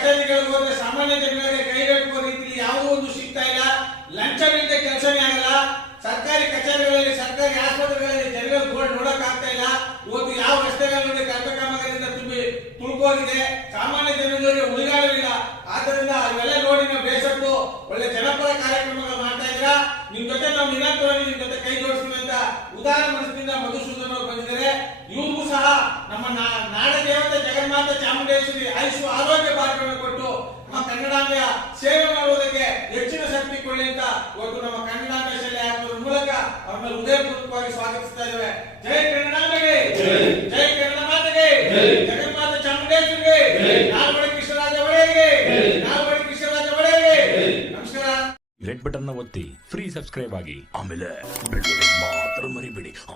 ಕಚೇರಿಗಳಿಗೆ ಹೋದ್ರೆ ಸಾಮಾನ್ಯ ಜನಗಳಿಗೆ ಕೈಗೆಟುಕುವ ರೀತಿಯಲ್ಲಿ ಯಾವುದೋ ಒಂದು ಸಿಗ್ತಾ ಇಲ್ಲ. ಲಂಚವಿಲ್ಲದೆ ಕೆಲಸನೇ ಆಗಲ್ಲ. ಸರ್ಕಾರಿ ಕಚೇರಿಗಳಲ್ಲಿ, ಸರ್ಕಾರಿ ಆಸ್ಪತ್ರೆಗಳಲ್ಲಿ ಜನಗಳು ನೋಡಕ್ ಆಗ್ತಾ ಇಲ್ಲ. ಇವತ್ತು ಯಾವ ರಸ್ತೆಗಳಲ್ಲಿ ಕಾಮಗಾರಿಯಿಂದ ತುಂಬಿ ತುಳುಕೋಗಿದೆ. ಸಾಮಾನ್ಯ ಜನಗಳಿಗೆ ಉಳಿಗಾಲವಿಲ್ಲ. ಆದ್ದರಿಂದ ಇವೆಲ್ಲ ನೋಡಿ ನಾವು ಬೇಸತ್ತು ಒಳ್ಳೆ ಜನಪರ ಕಾರ್ಯಕ್ರಮಗಳು ಮಾಡ್ತಾ ಇದ್ರ. ನಿಮ್ ಜೊತೆ ನಾವು ನಿರಂತರವಾಗಿ ನಿಮ್ ಜೊತೆ ಕೈ ಜೋಡಿಸ್ತೀವಿ ಅಂತ ಉದಾರ ಮನಸ್ಸಿನಿಂದ ಮಧುಸೂದನ್ ಅವರು ಬಂದಿದ್ದಾರೆ. ಇವ್ರಿಗೂ ಸಹ ನಮ್ಮ ನಾಡ ದೇವತೆ ಜಗನ್ಮಾತೆ ಚಾಮುಂಡೇಶ್ವರಿ ಆಯುಷು ಆರೋಗ್ಯ ಭಾಗ್ಯವನ್ನು ಕೊಟ್ಟು ನಮ್ಮ ಕನ್ನಡಾಂಬೆಯ ಸೇವೆ ಮಾಡುವುದಕ್ಕೆ ಹೆಚ್ಚಿನ ಶಕ್ತಿ ಕೊಡಲಿ ಅಂತ ಇವತ್ತು ನಮ್ಮ ಕನ್ನಡಾಂಬೆ ಶಾಲೆ ಹಾಕೋದ್ರ ಮೂಲಕ ಅವ್ರನ್ನ ಹೃದಯಪೂರ್ವಕವಾಗಿ ಸ್ವಾಗತಿಸ್ತಾ ಇದ್ದೇವೆ. ಜೈ ಕನ್ನಡಾಂಬೆಗೆ, ಜೈ ಕನ್ನಡ ಮಾತೆಗೆ, ಜಗನ್ಮಾತೆ ಚಾಮುಂಡೇಶ್ವರಿಗೆ, ನಾಲ್ವಡಿ ಕೃಷ್ಣರಾಜ ಒಡೆಯರಿಗೆ, ನಾಲ್ವಡಿ ಕೃಷ್ಣರಾಜ ಒಡೆಯರಿಗೆ ನಮಸ್ಕಾರ. ರೆಡ್ ಬಟನ್ ನ ಒತ್ತಿ ಫ್ರೀ ಸಬ್ಸ್ಕ್ರೈಬ್ ಆಗಿ, ಆಮೇಲೆ ಬೆಲ್ ಮಾತ್ರ ಮರಿಬೇಡಿ.